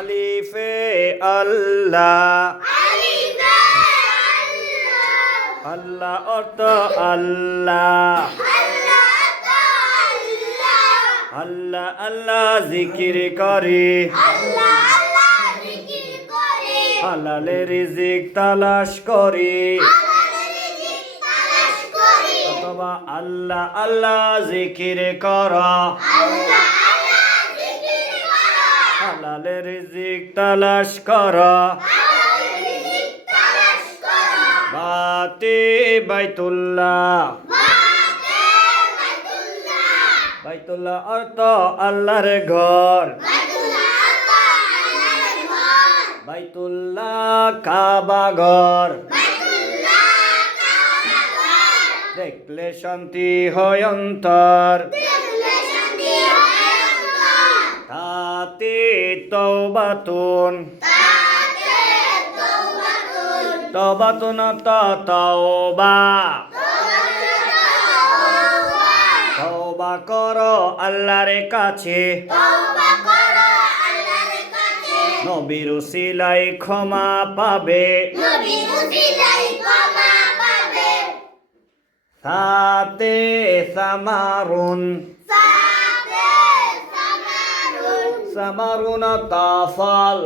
আলিফে আল্লাহ, আল্লাহ অর্থ আল্লাহ, আল্লাহ আল্লাহ জিকির করি, হালালে রিজিক তালাশ করি, অথবা আল্লাহ আল্লাহ জিকির কর, হালালে রিজিক তালাশ কর। বাতে বাইতুল্লাহ, বাইতুল্লাহ অর্থ আল্লাহর ঘর, বাইতুল্লাহ কাবা ঘর, দেখলে শান্তি হয় অন্তর, তাতে তওবাতুন, তওবাতুন তওবা, তওবা করো আল্লাহর কাছে, নবীর উসিলায় ক্ষমা পাবে, তাতে সামারুন, সামারুন তাফল,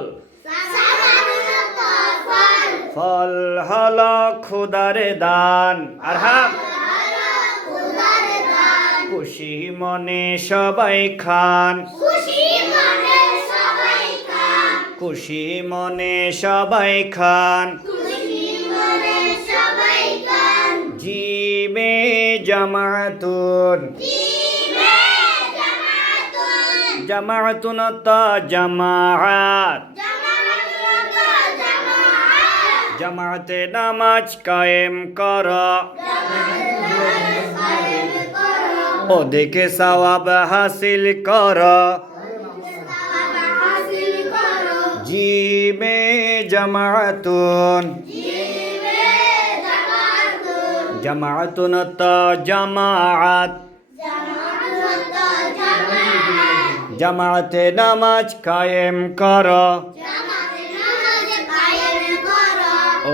ফল হল খুদার দান। আর হ্যাঁ, খুশি মনে সবাই খান, খুশি মনে সবাই খান। জিমে জামাতুন, জামাতুন তা জামাআত, জামাতে নামাজ কায়েম কর, ওদিকে সওয়াব হাসিল কর। জিমে জামাতুন, জামাতুন তা জামাআত, জামাতে নামাজ কায়েম কর,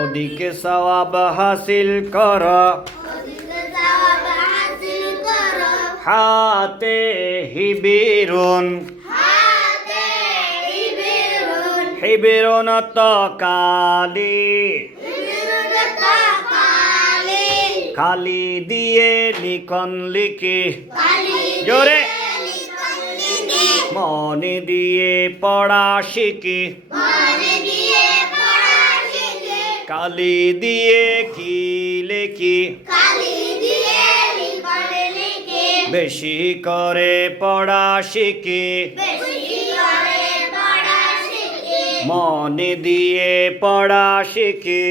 ওদিকে সওয়াব হাসিল কর। হাতে হিবিরুন, হিবিরুন তো কালি, কালি দিয়ে লিখন লিখি, জোরে মনে দিয়ে পড়া শিখি, কালি দিয়ে কি লেখি, বেশি করে পড়া শিখি, মনে দিয়ে পড়া শিখি।